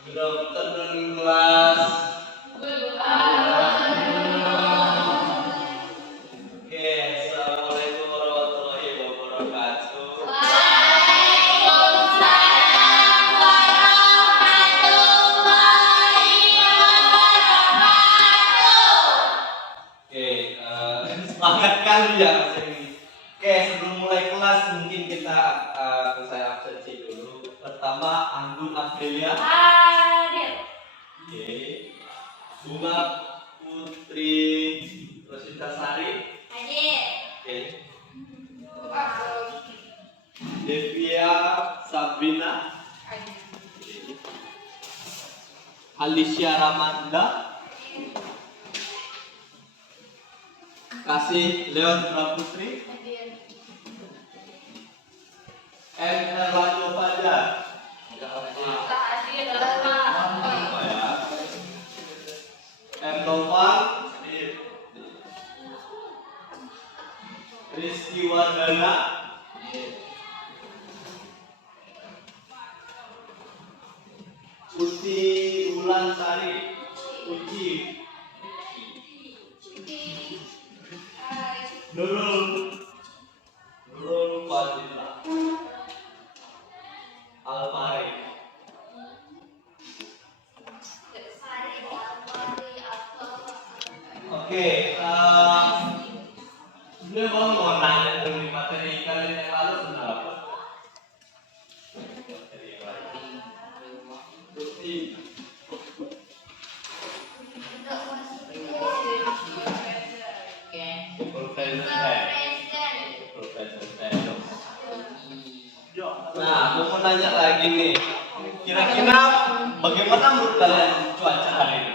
Good afternoon, class. Oke, assalamualaikum warahmatullahi wabarakatuh. Oke, semangat kali ya Mas ini. Oke, sebelum mulai kelas mungkin kita saya absensi dulu. Pertama, Anggun Aprilia. Oke. Bunga Putri Rositasari. Oke. Devia Sabrina. Alicia Ramanda. Kasih Leon Praputri. M. Erlando Fajar. M. Novan. Rizky Wardana. Uti Wulansari. Uci. Nurul Fadila. Alfari. Oke, sebenarnya mau nanya dari materi kalian yang lalu tentang apa? Materi yang lalu. Bukti. Nah, aku mau nanya lagi nih. Kira-kira bagaimana menurut kalian cuaca hari ini?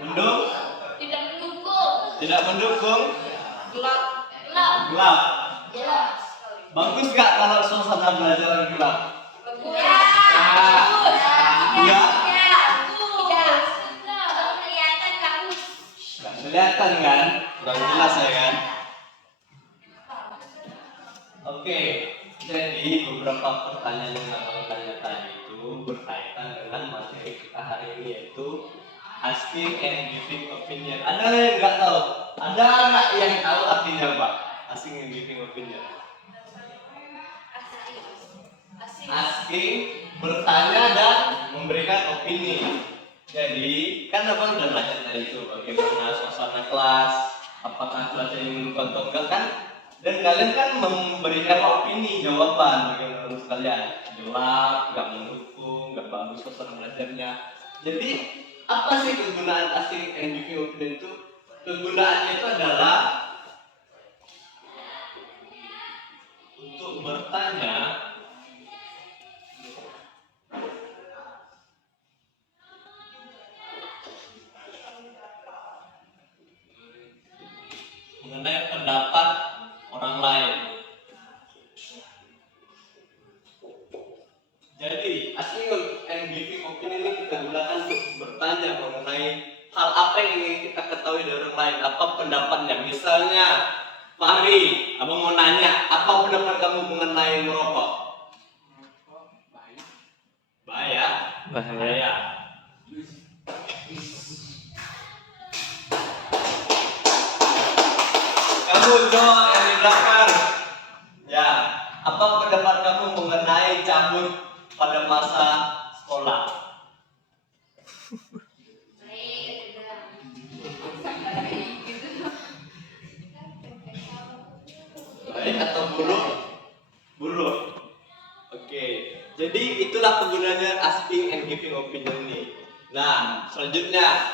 Mendung? Tidak mendukung? Gelap. Bagus gak kalau suasana belajar gelap? Enggak? Gak kelihatan kan? Kurang jelas ya kan? Oke, jadi beberapa pertanyaan yang abang tanya tadi itu berkaitan dengan materi kita hari ini, yaitu asking and giving opinion. Ada yang nggak tahu? Ada nggak yang tahu artinya Pak? Asking and giving opinion. Asking, bertanya dan memberikan opini. Jadi kan abang udah nanya tadi itu bagaimana suasana kelas, apakah cuaca yang mendukung atau enggak kan? Dan kalian kan memberikan opini, jawaban bagaimana menurut kalian, gelap, nggak mendukung, nggak bagus suasana belajarnya. Jadi apa sih kegunaan asking and giving opinion itu? Kegunaannya itu adalah untuk bertanya mengenai pendapat orang lain. Jadi, asking and giving opinion ini kita gunakan untuk bertanya mengenai hal apa yang ingin kita ketahui dari orang lain, apa pendapatnya. Misalnya, Fahri, abang mau nanya, apa pendapat kamu mengenai merokok? Bahaya. Kamu jawab yang di belakang. Ya, apa pendapat kamu mengenai cabut pada masa sekolah? Baik atau buruk? Buruk. Oke, jadi itulah kegunaannya asking and giving opinion ini. Nah, selanjutnya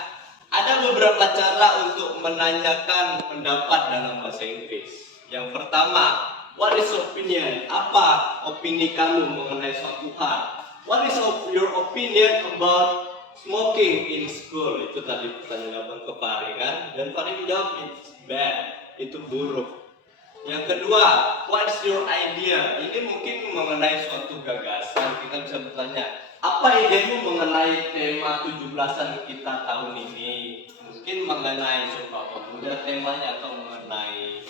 ada beberapa cara untuk menanyakan pendapat dalam bahasa Inggris. Yang pertama, what is your opinion? Apa opini kamu mengenai suatu hal? What is your opinion about smoking in school? Itu tadi pertanyaan abang ke Fahri kan? Dan Fahri menjawab it's bad, itu buruk. Yang kedua, what's your idea? Ini mungkin mengenai suatu gagasan. Kita bisa bertanya, apa idemu mengenai tema 17-an kita tahun ini? Mungkin mengenai Sumpah Pemuda temanya, atau mengenai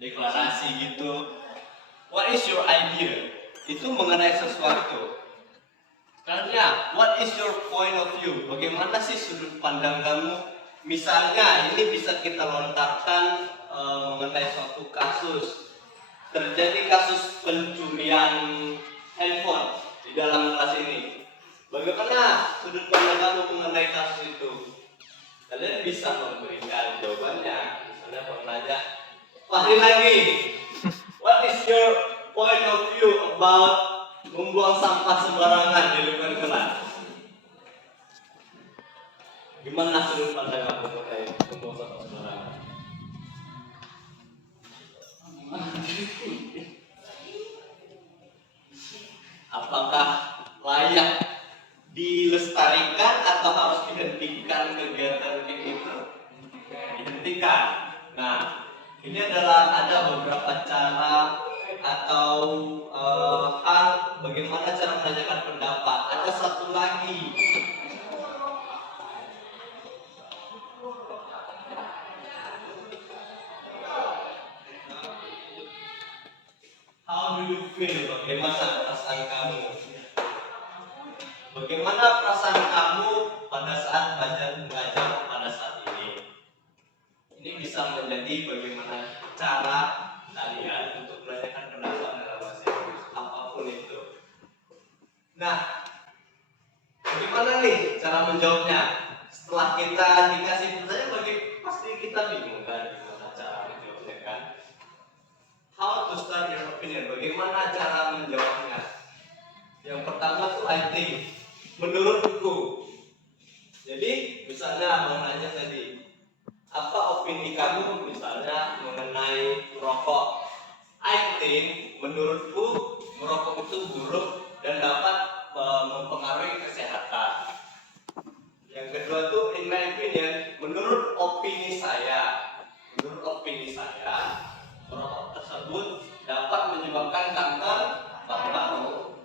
deklarasi gitu. What is your idea? itu mengenai sesuatu. Karena what is your point of view? Bagaimana sih sudut pandang kamu? Misalnya ini bisa kita lontarkan mengenai suatu kasus. Terjadi kasus pencurian handphone di dalam kelas ini. Bagaimana sudut pandang kamu mengenai kasus itu? Kalian bisa memberikan jawabannya. Misalnya menanya, Fahri lagi, what is your point of view about membuang sampah sembarangan di lingkungan kelas? Gimana sudut pandang kamu mengenai membuang sampah sembarangan? Apakah layak dilestarikan atau harus dihentikan kegiatan itu? Dihentikan. Nah, ini adalah ada beberapa cara atau hal bagaimana cara menanyakan pendapat. Ada satu lagi. How do you feel? Bagaimana perasaan kamu? Bagaimana perasaan kamu pada saat belajar pada saat ini? Ini bisa menjadi bagaimana cara kalian untuk menanyakan pendapat dalam bahasa Inggris, apapun itu. Nah, bagaimana nih cara menjawabnya? Setelah kita dikasih pertanyaan, pasti kita bingung kan gimana cara menjawabnya kan? How to start your opinion? Bagaimana cara menjawabnya? Yang pertama tuh I think, menurutku. Jadi misalnya abang nanya tadi, apa opini kamu misalnya mengenai merokok? I think, menurutku merokok itu buruk dan dapat mempengaruhi kesehatan. Yang kedua tuh in my opinion, menurut opini saya, merokok tersebut dapat menyebabkan kanker paru-paru.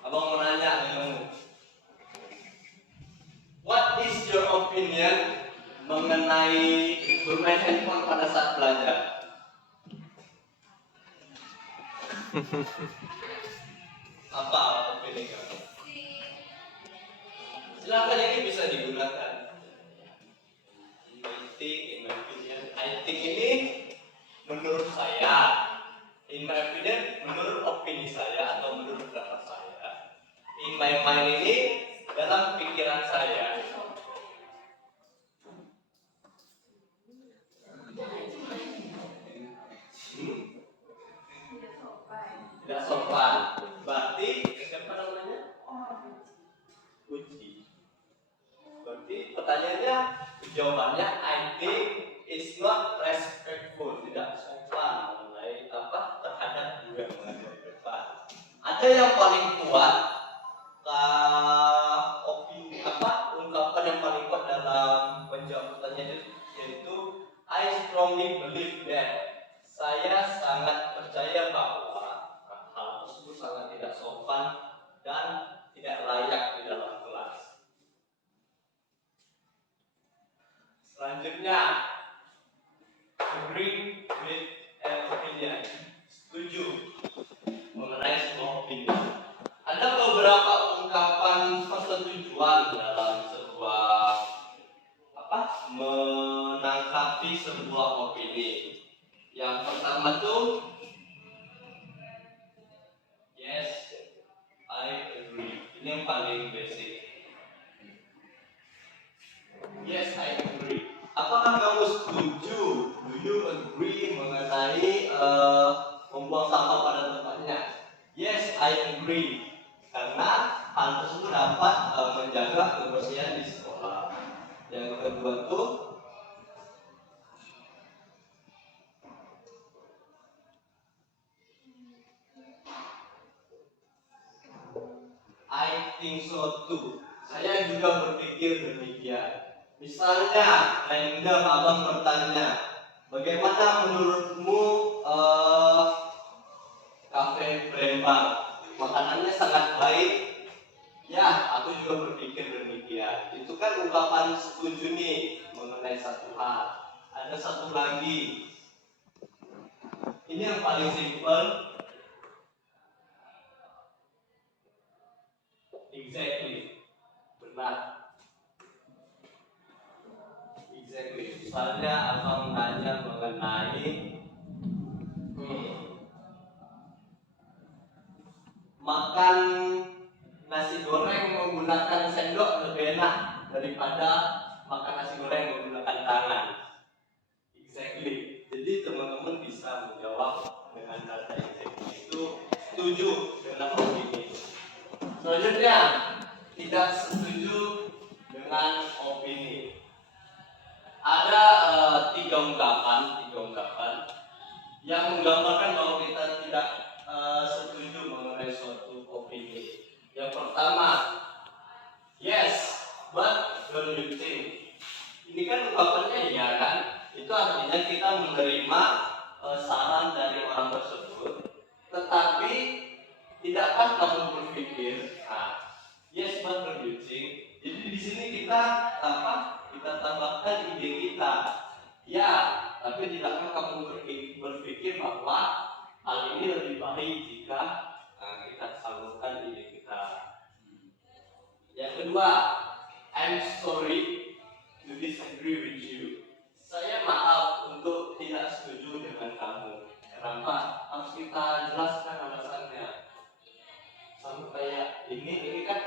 Abang mau nanya denganmu, what is your opinion mengenai bermain handphone pada saat belajar? Apa opini kamu? Silakan, ini bisa digunakan. In my opinion, I think ini menurut saya. In my opinion, menurut opini saya atau menurut pendapat saya. In my mind ini dalam pikiran saya. Tidak sopan. Berarti siapa namanya? Uji. Berarti pertanyaannya, jawabannya I think is not respectful, tidak sopan mengenai apa terhadap guru yang mengajar di depan. Ada yang paling kuat, opini apa ungkapan yang paling kuat dalam menjawab pertanyaan itu, yaitu I strongly believe that. Saya sangat percaya bahwa hal tersebut sangat tidak sopan dan tidak layak di dalam kelas. Selanjutnya, agree with an opinion. Setuju mengenai sebuah opini. Ada beberapa ungkapan persetujuan dalam sebuah menangkapi sebuah opini. Yang pertama tuh yes, I agree. Ini yang paling basic. Yes, I agree. Apakah kamu setuju? Do you agree mengenai membuang sampah pada tempatnya? Yes, I agree. Karena hal tersebut dapat menjaga kebersihan di sekolah. Yang kedua tuh I think so too. Saya juga berpikir demikian. Misalnya, random abang bertanya, bagaimana menurutmu kafe Palembang? Makanannya sangat baik. Ya, aku juga berpikir demikian. Itu kan ungkapan setuju nih mengenai satu hal. Ada satu lagi. Ini yang paling simple. Exactly. Benar. Exactly. Misalnya abang nanya mengenai makan nasi goreng menggunakan sendok lebih enak daripada makan nasi goreng menggunakan tangan. Exactly. Jadi teman-teman bisa menjawab dengan data exactly itu setuju dengan opini. Selanjutnya, tidak setuju dengan opini. Ada tiga ungkapan yang menggambarkan bahwa kita tidak setuju mengenai suatu opini. Yang pertama, yes, but don't you think? Ini kan ungkapannya iya kan? Itu artinya kita menerima saran dari orang tersebut, tetapi tidakkah kamu berpikir, yes, but don't you think? Jadi di sini kita kita tambahkan ide kita. Ya, tapi tidakkah kamu berpikir bahwa hal ini lebih baik jika kita salurkan ide kita. Yang kedua, I'm sorry to disagree with you. Saya maaf untuk tidak setuju dengan kamu. Kenapa? Harus kita jelaskan alasannya. Sama kayak ini kan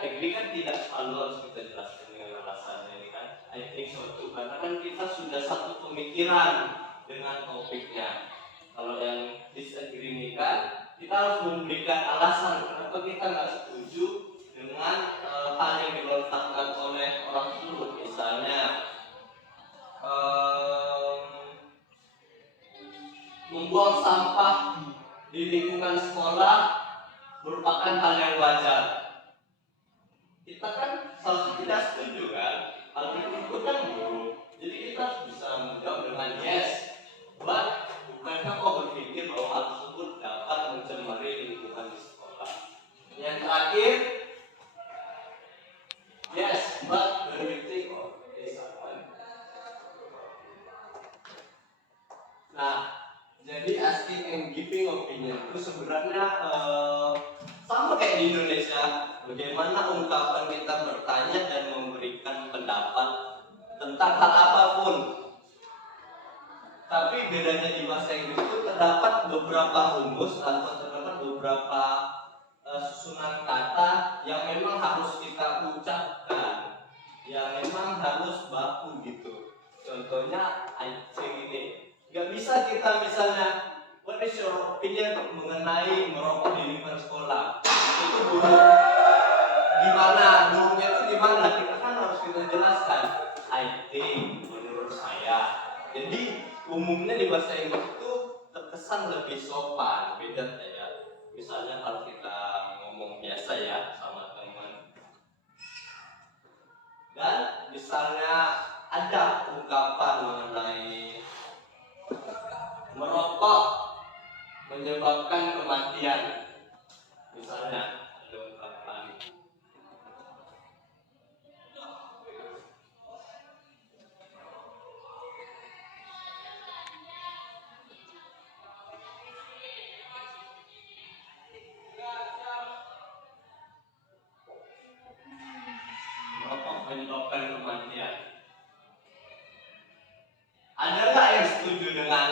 tidak selalu harus kita jelaskan dengan alasannya ini kan. I think so too. Karena kan kita sudah satu pemikiran dengan topiknya. Kalau yang disagree ini kan kita harus memberikan alasan kenapa kita nggak setuju dengan hal yang dilontarkan oleh orang tersebut. Misalnya membuang sampah di lingkungan sekolah merupakan hal yang wajar. Kita kan seharusnya tidak setuju kan? Hal itu kan buruk. Jadi kita harus bisa menjawab dengan yes, but bukankah kau berpikir bahwa hal tersebut dapat mencemari lingkungan di sekolah? Yang terakhir, yes, but don't you think of this one? Nah, jadi asking and giving opinion itu sebenarnya sama kayak di Indonesia. Bagaimana ungkapan kita bertanya dan memberikan pendapat tentang hal apapun. Tapi bedanya di bahasa Inggris itu terdapat beberapa rumus atau terdapat beberapa susunan kata yang memang harus kita ucapkan, yang memang harus baku gitu. Contohnya I think ini. Gak bisa kita misalnya, what is your opinion mengenai merokok di lingkungan sekolah? Itu buruk. Gimana? Buruknya itu gimana? Kita kan harus kita jelaskan. I think, menurut saya. Jadi umumnya di bahasa Inggris itu terkesan lebih sopan, beda ya. Misalnya kalau kita ngomong biasa ya sama teman. Dan misalnya ada ungkapan mengenai merokok menyebabkan kematian. Misalnya ada ungkapan merokok menyebabkan kematian. Ada nggak yang setuju dengan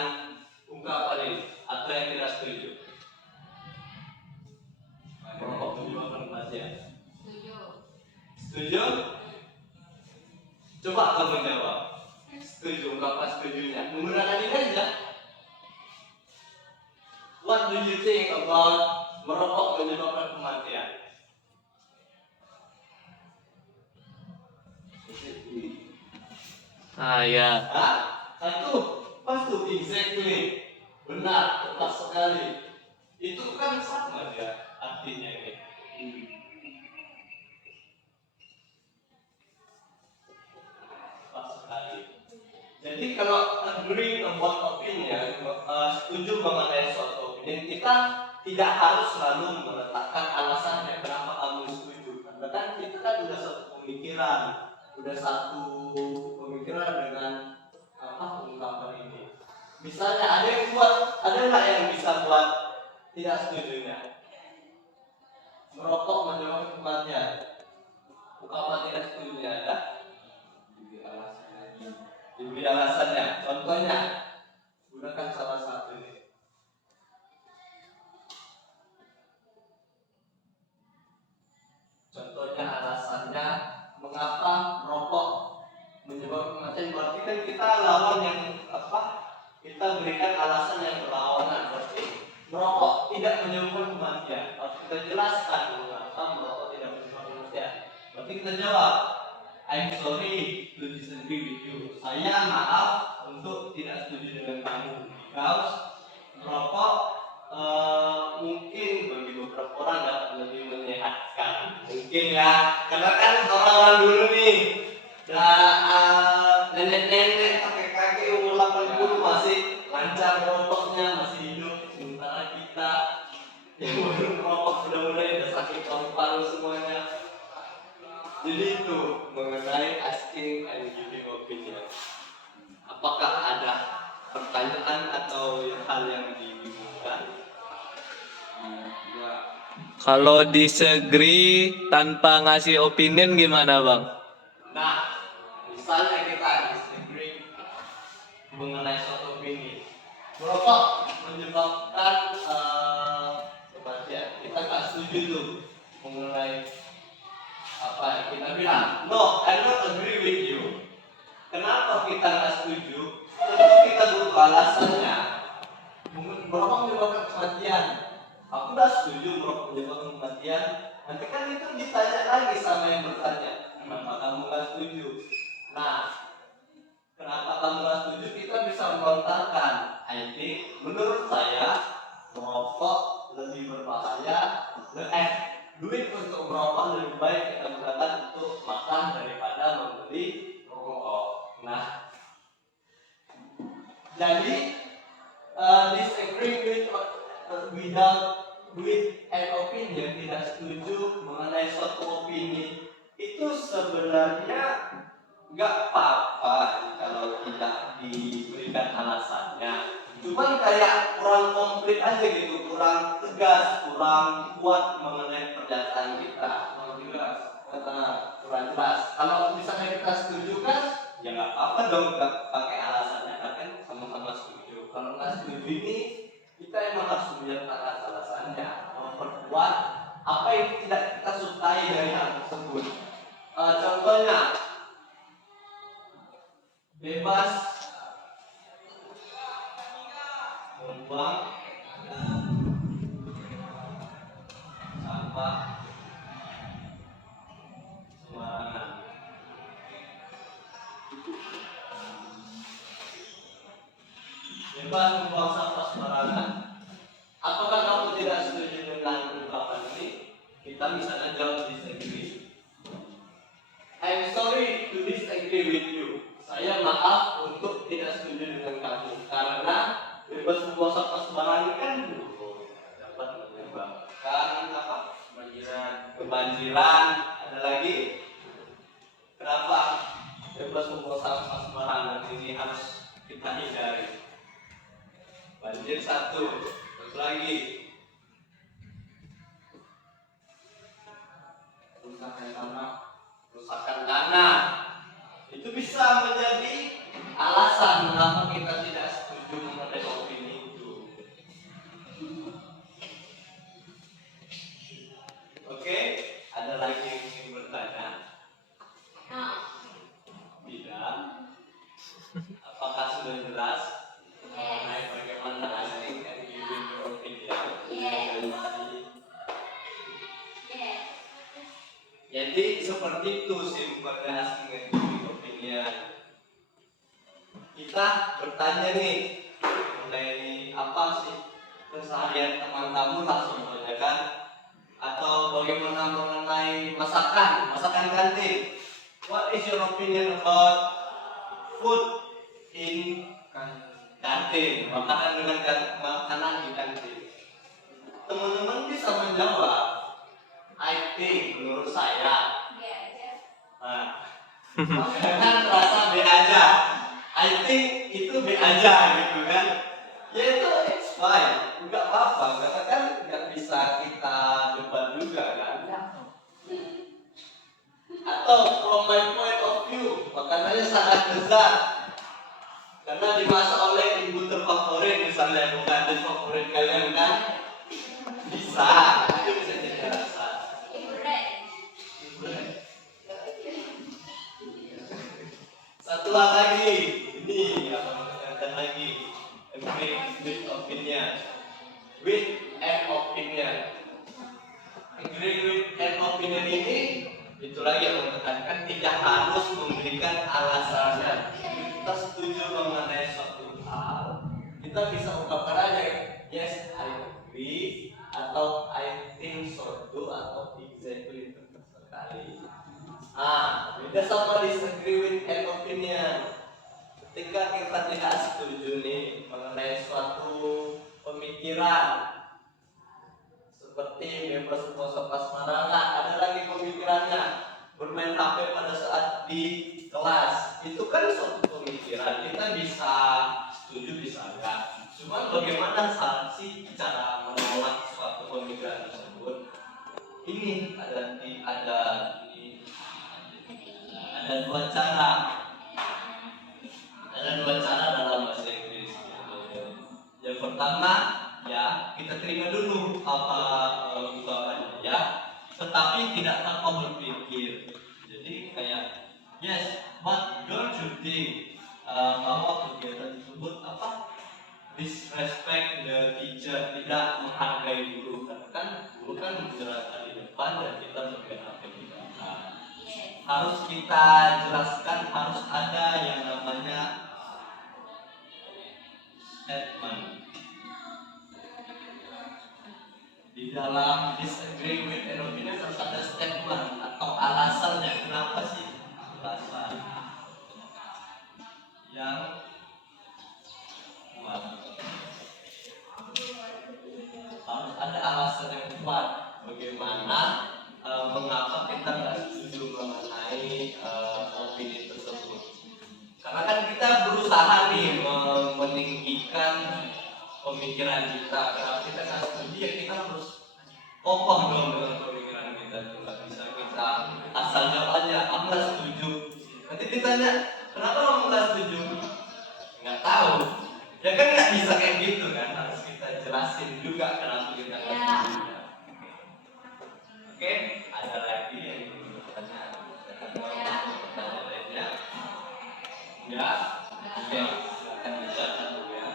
ungkapan ini atau yang tidak setuju? Merokok menyebabkan kematian. Setuju? Coba kamu jawab. Setuju, ungkapan setujunya. Menggunakan ini aja. What do you think about merokok menyebabkan kematian? Ya. Satu, pas tuh exactly. Benar, tepat sekali. Itu kan sama ya artinya ini. Tepat sekali. Jadi kalau agree about opinion, setuju mengenai suatu opinion, kita tidak harus selalu meletakkan alasannya kenapa kamu setuju. Karena kan kita kan udah satu pemikiran dengan ungkapan ini. Misalnya ada yang buat, ada nggak yang bisa buat tidak setujunya? Merokok menyebabkan kematian. Apa tidak setujunya ada? Diberi alasannya. Contohnya, gunakan salah satu ini. Contohnya alasannya mengapa merokok menyebabkan kematian. Berarti kan kita lawan yang apa? Kita berikan alasan yang berlawanan. Berarti merokok tidak menyebabkan kematian. Harus kita jelaskan mengapa merokok tidak menyebabkan kematian. Berarti kita jawab, I'm sorry to disagree with you. Saya maaf untuk tidak setuju dengan kamu. Because merokok mungkin bagi beberapa orang dapat lebih menyehatkan. Mungkin ya, karena kan orang-orang dulu nih, nenek-nenek, kakek-kakek umur 80 masih lancar merokoknya, masih hidup. Sementara kita yang baru merokok mudah-mudahan udah sakit paru-paru semuanya. Jadi itu mengenai asking and giving opinion. Apakah ada pertanyaan atau hal yang dibingungkan? Kalau disagree tanpa ngasih opinion gimana bang? Nah, misalnya kita disagree mengenai suatu opini, merokok menyebabkan kematian. Kita nggak setuju tuh mengenai apa yang kita bilang. No, I don't agree with you. Kenapa kita nggak setuju? Tentu kita butuh alasannya. Merokok menyebabkan kematian. Aku udah setuju merokok menyebabkan kematian. Nanti kan itu ditanya lagi sama yang bertanya. Kenapa kamu nggak setuju? Nah, kenapa kamu nggak setuju? Kita bisa melontarkan. I think, menurut saya merokok lebih berbahaya. Duit untuk merokok lebih baik kita gunakan untuk makan daripada membeli rokok. Nah, jadi disagree with an opinion, tidak setuju mengenai suatu opini, itu sebenarnya nggak apa-apa kalau tidak diberikan alasannya. Cuman kayak kurang komplit aja gitu, kurang tegas, kurang kuat mengenai pernyataan kita. Kurang jelas. Kalau misalnya kita setuju kan, ya nggak apa-apa dong, nggak pakai alasannya kan sama-sama setuju. Kalau nggak setuju ini, kita emang harus menyatakan alasannya, memperkuat apa yang tidak kita sukai dari hal tersebut. Contohnya, bebas membuang sampah sembarangan. Bebas membuang sampah sembarangan. Apakah kamu tidak setuju dengan ungkapan ini? Kita misalnya jawab disagree. I'm sorry to disagree with you. Saya maaf untuk tidak setuju dengan kamu karena bebas membuang sampah sembarangan kan dapat menyebabkan apa? Kebanjiran. Ada lagi. Kenapa bebas membuang sampah sembarangan ini harus kita hindari? Banjir satu. Terus lagi. Kerusakan tanah. Itu bisa menjadi alasan mengapa kita tidak setuju mengenai opini itu. Oke, ada lagi yang ingin bertanya? Tidak. Apakah sudah jelas mengenai bagaimana asking and giving your opinion? Jadi seperti itu simpelnya asking and giving opinion. Kita bertanya nih mengenai apa sih keseharian teman kamu langsung tanyakan, atau bagaimana mengenai masakan kantin. What is your opinion about food in kantin? Makanan di kantin. Teman-teman bisa menjawab, I think, menurut saya. Nah, makanan rasa B aja. I I think itu B aja gitu kan. Ya itu it's fine, nggak apa-apa karena kan nggak bisa kita debat juga kan. Atau from my point of view, makanannya sangat lezat karena dimasak oleh ibu terfavorit, misalnya bukan favorit kalian kan, bisa itu bisa jadi alasan. Satu hal lagi, ini apa katakan lagi, agree with opinion, with an opinion. Agree with an opinion ini itu lagi yang menekankan tidak harus memberikan alasannya. Kita setuju mengenai suatu hal, kita bisa ungkapkan aja yes I agree atau I think so too atau exactly sekali. Beda sama disagree with an opinion. Ketika kita tidak setuju nih mengenai suatu pemikiran seperti bebas pas marangan, ada lagi pemikirannya bermain HP pada saat di kelas, itu kan suatu pemikiran, kita bisa setuju bisa enggak. Cuma bagaimana sih cara menolak suatu pemikiran tersebut? Ini ada dua cara. Ada dua cara dalam bahasa Inggris. Yang pertama, ya kita terima dulu apa ungkapannya ya, tetapi tidak tanpa berpikir. Jadi kayak yes, but don't you think bahwa kegiatan tersebut disrespect the teacher, tidak menghargai guru, karena kan guru kan menjelaskan di depan dan kita memberikan apa yang kita harus kita jelaskan, harus ada yang namanya statement. Di dalam disagree with an opinion harus ada statement atau alasannya, kenapa sih alasan yang kuat. Harus ada alasan yang kuat bagaimana mengapa kita nggak setuju mengenai opini tersebut. Karena kan kita berusaha nih meninggikan pemikiran kita. Kalau kita nggak setuju ya kita harus kokoh dong dengan pemikiran kita. Nggak bisa kita asal jawab aja, aku nggak setuju. Nanti ditanya, kenapa kamu nggak setuju? Nggak tahu. Ya kan nggak bisa kayak gitu kan. Harus kita jelasin juga kenapa kita nggak setuju. Oke, ada lagi yang ingin bertanya? Pertanyaan lainnya? Ya, oke, silakan dicatat dulu ya.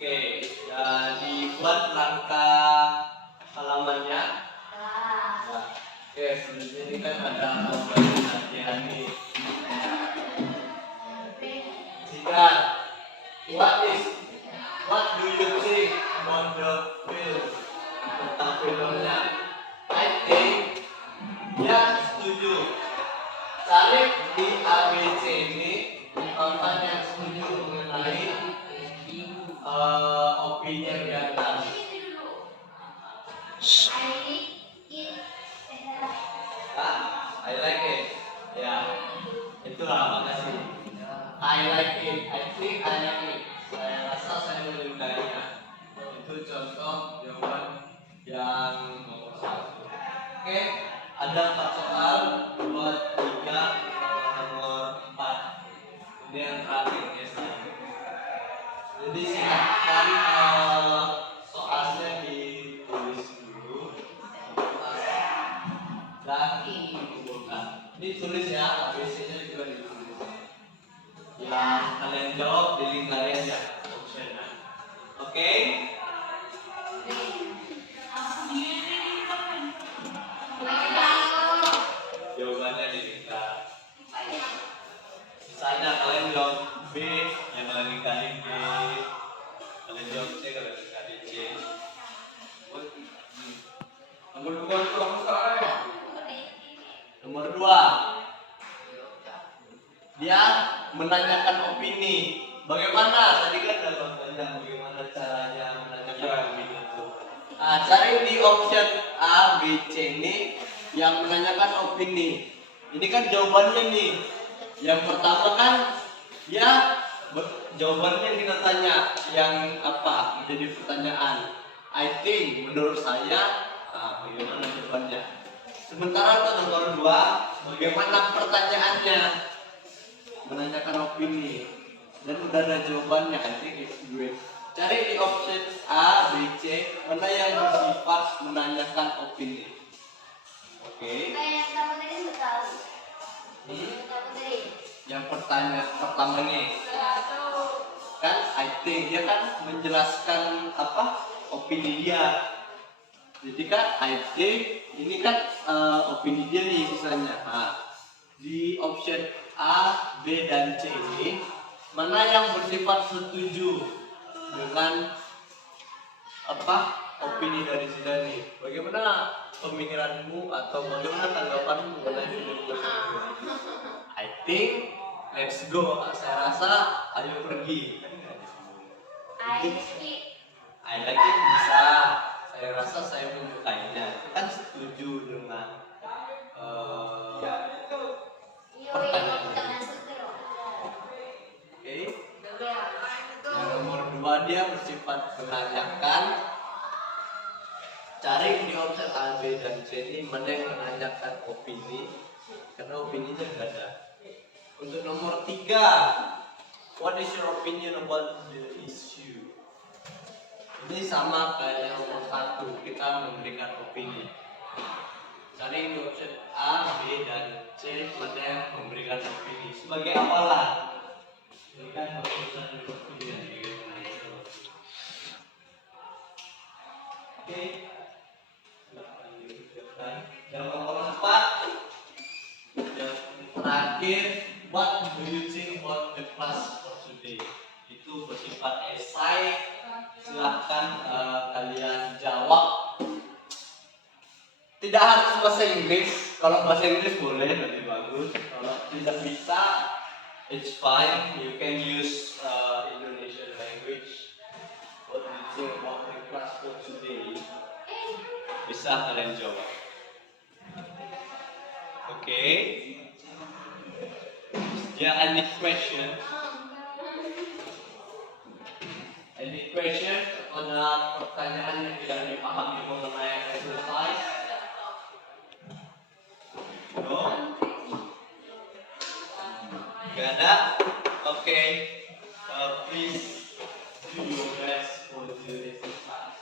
Oke, jadi buat langkah halamannya. Oke, selanjutnya ini kan ada pembagian latihan nih. Jika what do you think about the film, tentang filmnya? I think ya setuju. Cari di ABC ini ungkapan yang setuju mengenai opini yang di atas. I like it. Ya, itulah, makasih. I like it. I think I like it. Saya rasa saya menyukainya. Itu contoh jawaban yang nomor 1. Oke, ada 4 soal buat 3 nomor 4. Ini yang terakhir guys. Jadi silakan Ini tulis ya, ABC-nya juga ditulis. Yang kalian jawab di link kalian ya, option-nya. Oke? Jawabannya di link. Misalnya kalian jawab B, yang kalian lingkarin B. Kalian jawab C, kalian lingkarin C. Nomor 2 itu kamu salah ya? Nomor 2, dia menanyakan opini. Bagaimana? Tadi kan ada pertanyaan bagaimana caranya menanyakan opini itu. Cari di option A, B, C ini yang menanyakan opini. Ini kan jawabannya nih. Yang pertama kan dia jawabannya yang kita tanya yang apa menjadi pertanyaan. I think, menurut saya, bagaimana jawabannya. Sementara untuk nomor 2, bagaimana pertanyaannya, menanyakan opini. Dan udah ada jawabannya, I think it's great. Cari di option A, B, C, mana yang bersifat menanyakan opini. Oke. Yang pertamanya kan I think, dia kan menjelaskan apa opini dia. Jadi kan I think ini kan opini dia nih misalnya. Di option A, B, dan C ini mana yang bersifat setuju dengan apa opini dari si Dani? Bagaimana pemikiranmu atau bagaimana tanggapanmu mengenai film tersebut? I think let's go. Saya rasa ayo pergi. I like it bisa. Saya rasa saya menyukainya. Kan setuju dengan pertanyaan. Oke. Yang nomor 2 dia bersifat menanyakan. Cari di option A, B, dan C ini mana yang menanyakan opini. Karena opininya nggak ada. Untuk nomor 3, what is your opinion about the issue? Ini sama kayak yang nomor 1, kita memberikan opini. Cari di option A, B, dan C mana yang memberikan opini. Sebagai apalah? Ini kan keputusan opini. Oke. Yang nomor 4, yang terakhir, what do you think about the class for today? Itu bersifat esai. Silahkan kalian jawab. Tidak harus bahasa Inggris. Kalau bahasa Inggris boleh, lebih bagus. Kalau tidak bisa, it's fine. You can use Indonesian language. What do you think about the class for today? Bisa kalian jawab. Oke. Ya, any question? Any question? Ada pertanyaan yang tidak dipahami mengenai exercise? No? Gak ada? Oke. Please do your best for the exercise.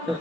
Oke,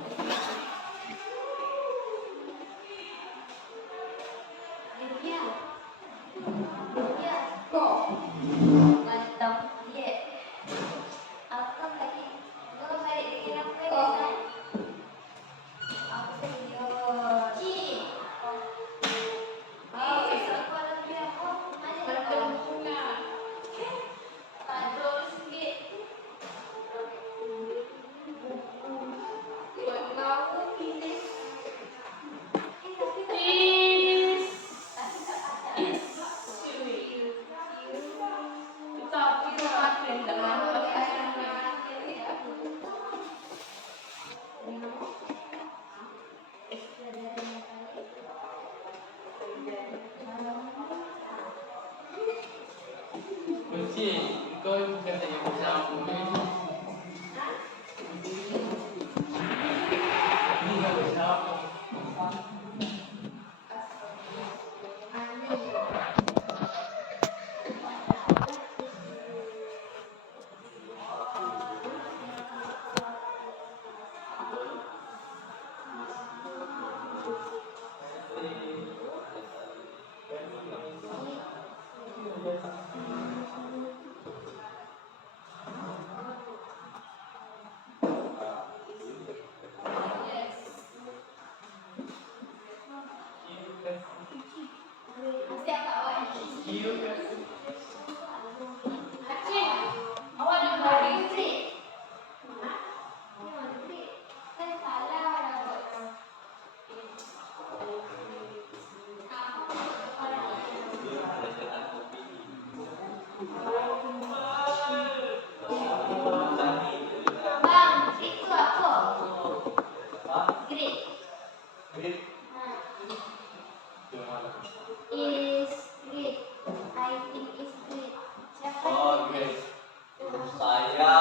saya rasanya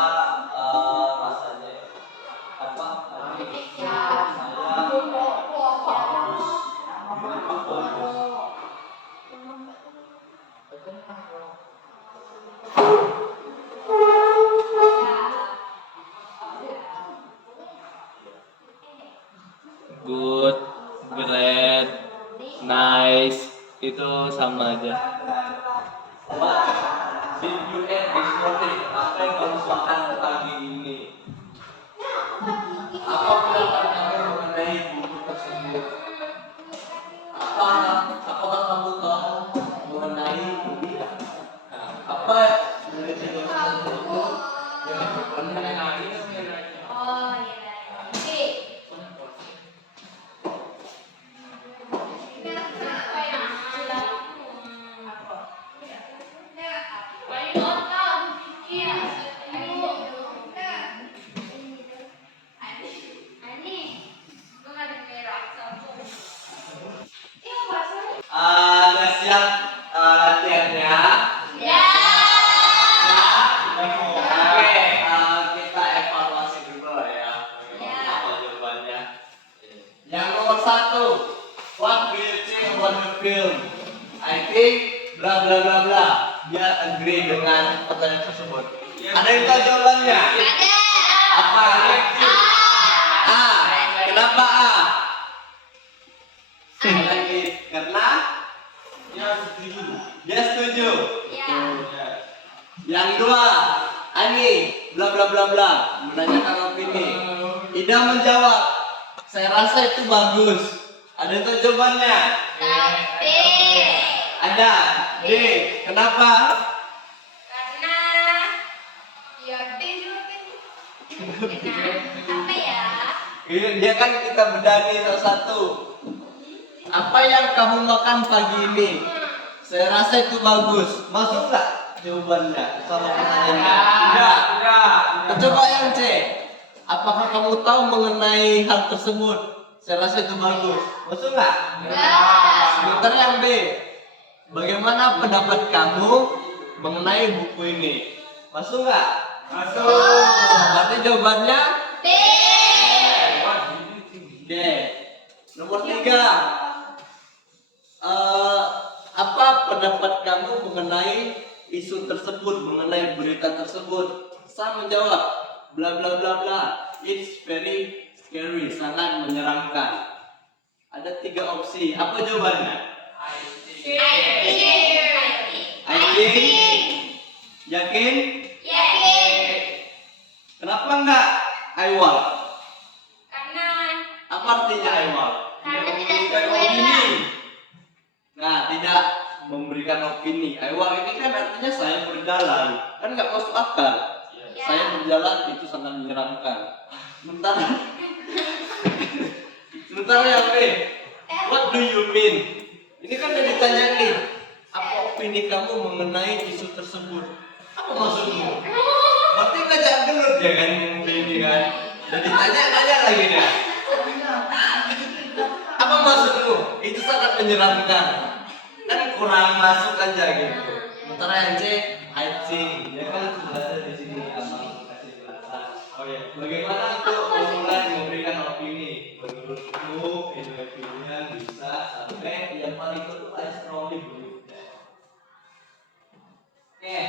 apa? Good, great, nice, itu sama aja. What did you eat this morning? Apa yang kamu makan pagi ini? Apa pendapat kamu mengenai buku tersebut? Apakah kamu tahu mengenai ini? Nah, apa dari situ tersebut yang mengenai Udah siap latihannya? Oke, kita evaluasi dulu lah ya. Apa jawabannya? Yang nomor 1, what do you think about the film? I think bla bla bla bla. Dia agree dengan pertanyaan tersebut. Ada yang tahu jawabannya? Apa? A. Kenapa A? Lagi karena dia setuju. Yang 2, Ani bla bla bla bla menanyakan opini. Ida menjawab, saya rasa itu bagus. Ada yang tahu jawabannya? Ada. D. Kenapa? Dia kan kita bedani satu-satu. Apa yang kamu makan pagi ini? Saya rasa itu bagus. Masuk nggak jawabannya sama pertanyaannya? Tidak. Coba yang C. Apakah kamu tahu mengenai hal tersebut? Saya rasa itu bagus. Masuk nggak? Sementara yang B. Bagaimana pendapat kamu mengenai buku ini? Masuk nggak? Masuk. Berarti jawabannya D. Nomor 3. Apa pendapat kamu mengenai isu tersebut, mengenai berita tersebut? Saya menjawab, bla bla bla bla. It's very scary, sangat menyeramkan. Ada 3 opsi. Apa jawabannya? I think. Yakin? Kenapa enggak I want? Apa artinya I want? Memberikan opini. Nah, tidak memberikan opini. I want ini kan artinya saya berjalan. Kan nggak masuk akal. Saya berjalan itu sangat menyeramkan. Sementara yang B, what do you mean? Ini kan udah ditanya nih, apa opini kamu mengenai isu tersebut? Apa maksudmu? Berarti ngajak gelut ya kan yang B ini kan? Dan ditanya-tanya lagi dia. Apa maksudmu? Itu sangat menyeramkan. Kan kurang masuk aja gitu. Sementara yang C, I think. Ya kan sudah ada di sini abang kasih penjelasan. Oh ya, bagaimana untuk memulai memberikan opini? Menurutku, opininya bisa sampai yang paling itu I strongly believe that. Oke,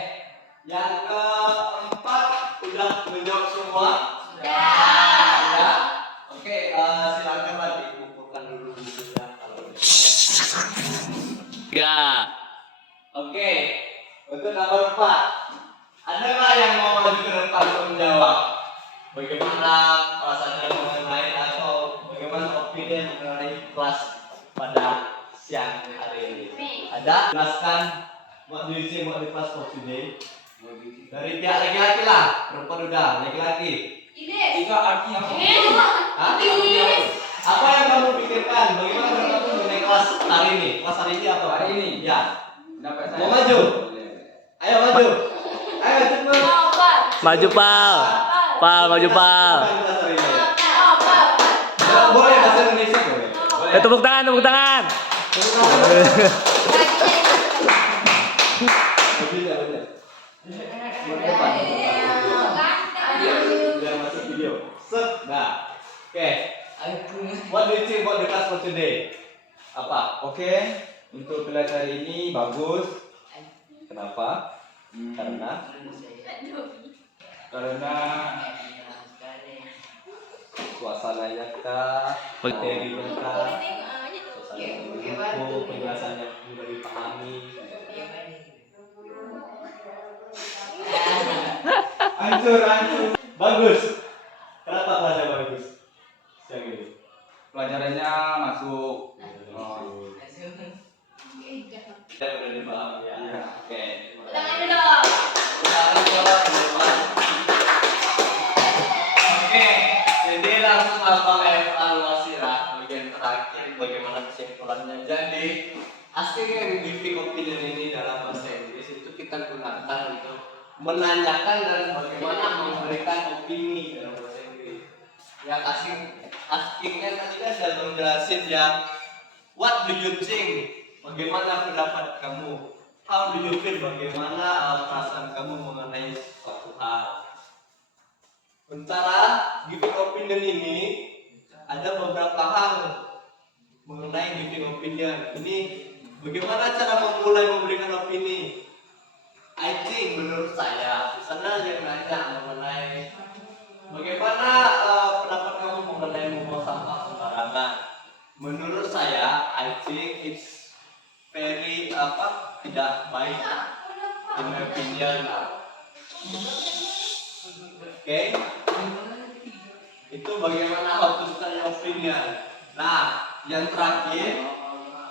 yang keempat udah menjawab semua? Sudah. Oke, silakan lagi kumpulkan dulu ya kalau Enggak. Oke, untuk nomor 4, ada nggak yang mau maju ke depan untuk menjawab? Bagaimana perasaannya mengenai atau bagaimana opini mengenai kelas pada siang hari ini? Ada? Jelaskan what do you think about the class for today? Dari pihak laki-laki lah, perempuan udah, laki-laki. Itu artinya apa? Hah? Apa yang kamu pikirkan? Bagaimana kamu mengenai kelas hari ini? Kelas hari ini apa? Hari ini? Ya. Dapat saya. Mau maju? Ayo maju. Ayo cepet. Maju Pal. Pal maju Pal. Boleh bahasa Indonesia boleh. Tepuk tangan, tepuk tangan. Biar masuk video. Set. Nah. Oke. What do you think about the class for today? Apa? Oke, untuk kelas hari ini bagus. Kenapa? Karena Karena suasananya kah, materinya kah, suasana penjelasannya mudah dipahami. Hancur. Bagus. Kenapa kelasnya bagus? Yang ini. pelajarannya masuk. Kita udah dipahami ya. Iya. Oke. Tangan dulu. Sekarang jawab teman. Oke, jadi langsung abang evaluasi lah bagian terakhir bagaimana kesimpulannya. Jadi asking and giving opinion ini dalam bahasa Inggris itu kita gunakan untuk menanyakan dan bagaimana memberikan opini dalam bahasa Inggris. Yang askingnya tadi kan sudah menjelasin ya, what do you think? Bagaimana pendapat kamu? How do you feel? Bagaimana perasaan kamu mengenai suatu hal? Sementara giving opinion ini ada beberapa hal mengenai giving opinion. Ini bagaimana cara memulai memberikan opini? I think menurut saya, di sana yang nanya mengenai bagaimana pendapat kamu mengenai membuang sampah sembarangan. Menurut saya, I think it's very tidak baik in my opinion. Oke. Itu bagaimana how to start your opinion. Nah, yang terakhir,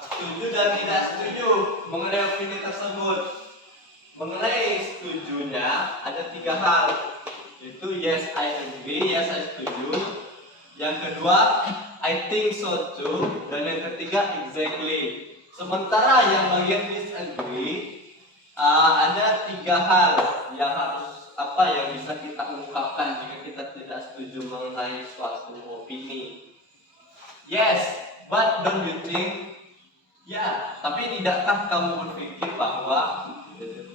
setuju dan tidak setuju mengenai opini tersebut. Mengenai setujunya ada 3 hal, yaitu yes I agree, yes I setuju. Yang kedua, I think so too. Dan yang ketiga, exactly. Sementara yang bagian disagree, ada 3 hal yang harus yang bisa kita ungkapkan jika kita tidak setuju mengenai suatu opini. Yes, but don't you think? Ya, tapi tidakkah kamu berpikir bahwa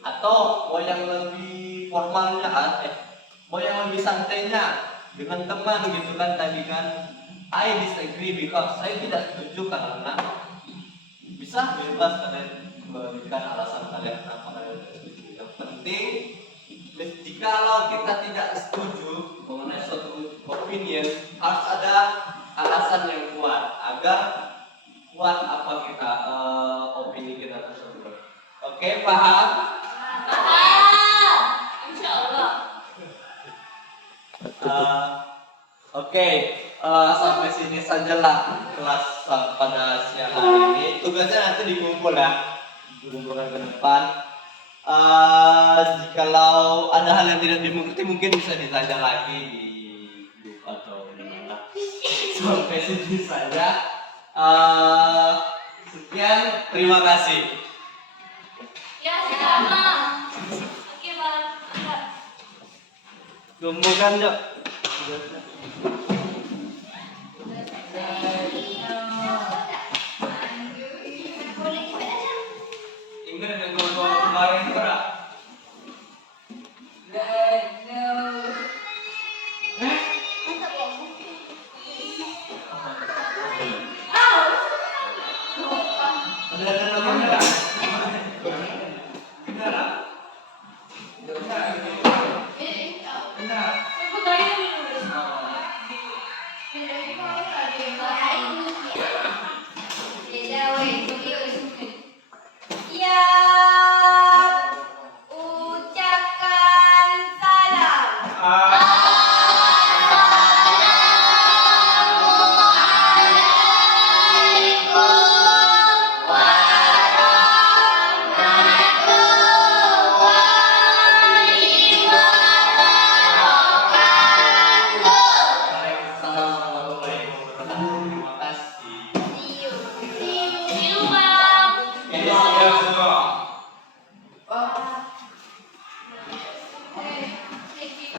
atau mau yang lebih formalnya mau yang lebih santainya dengan teman gitu kan tadi kan, I disagree because saya tidak setuju karena bisa bebas kalian memberikan alasan kalian kenapa kalian tidak setuju. Yang penting jikalau kita tidak setuju mengenai suatu opini opinion harus ada alasan yang kuat agar kuat apa kita opini kita tersebut. Oke, paham? Oke, sampai sini sajalah kelas pada siang hari ini. Tugasnya nanti dikumpul ya, dikumpulkan ke depan. Jikalau ada hal yang tidak dimengerti mungkin bisa ditanya lagi di grup atau di mana. Sampai sini saja. Sekian, terima kasih. Ya, sama. Oke, Bang. Kumpulkan, Dok. Ingat dengan kawan-kawan kemarin itu ora? Ada namanya enggak? Benar. Benar. Ya, ucapkan salam.